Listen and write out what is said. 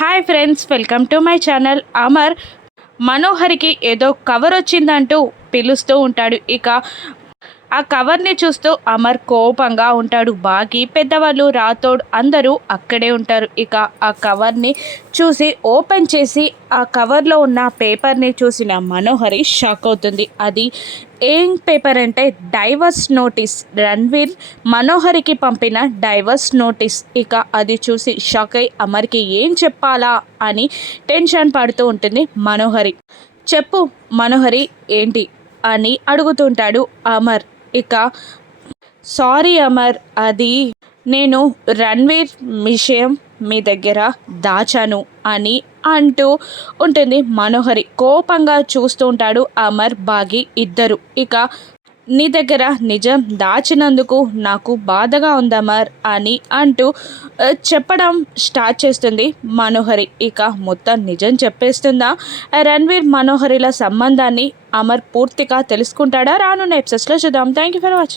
Hi friends welcome to my channel. Amar మనోహరికి ఏదో cover వచ్చిందంటూ పిలుస్తూ ఉంటాడు. ఇక ఆ కవర్ని చూస్తూ అమర్ కోపంగా ఉంటాడు. బాగి పెద్దవాళ్ళు రాథోడ్ అందరూ అక్కడే ఉంటారు. ఇక ఆ కవర్ని చూసి ఓపెన్ చేసి ఆ కవర్లో ఉన్న పేపర్ని చూసిన మనోహరి షాక్ అవుతుంది. అది ఏం పేపర్ అంటే డైవర్స్ నోటీస్. రణ్వీర్ మనోహరికి పంపిన డైవర్స్ నోటీస్. ఇక అది చూసి షాక్ అయి అమర్కి ఏం చెప్పాలా అని టెన్షన్ పడుతూ ఉంటుంది మనోహరి. చెప్పు మనోహరి ఏంటి? అని అడుగుతుంటాడు అమర్. ఇక సారీ అమర్ అది నేను రణ్వీర్ విషయం మీ దగ్గర దాచాను అని అంటూ ఉంటుంది మనోహరి. కోపంగా చూస్తూ ఉంటాడు అమర్ బాగి ఇద్దరు. ఇక నీ దగ్గర నిజం దాచినందుకు నాకు బాధగా ఉందమర్ అని అంటూ చెప్పడం స్టార్ట్ చేస్తుంది మనోహరి. ఇక మొత్తం నిజం చెప్పేస్తుందా? రణ్వీర్ మనోహరిల సంబంధాన్ని అమర్ పూర్తిగా తెలుసుకుంటాడా? రానున్న ఎపిసోడ్స్లో చూద్దాం. Thank you for watching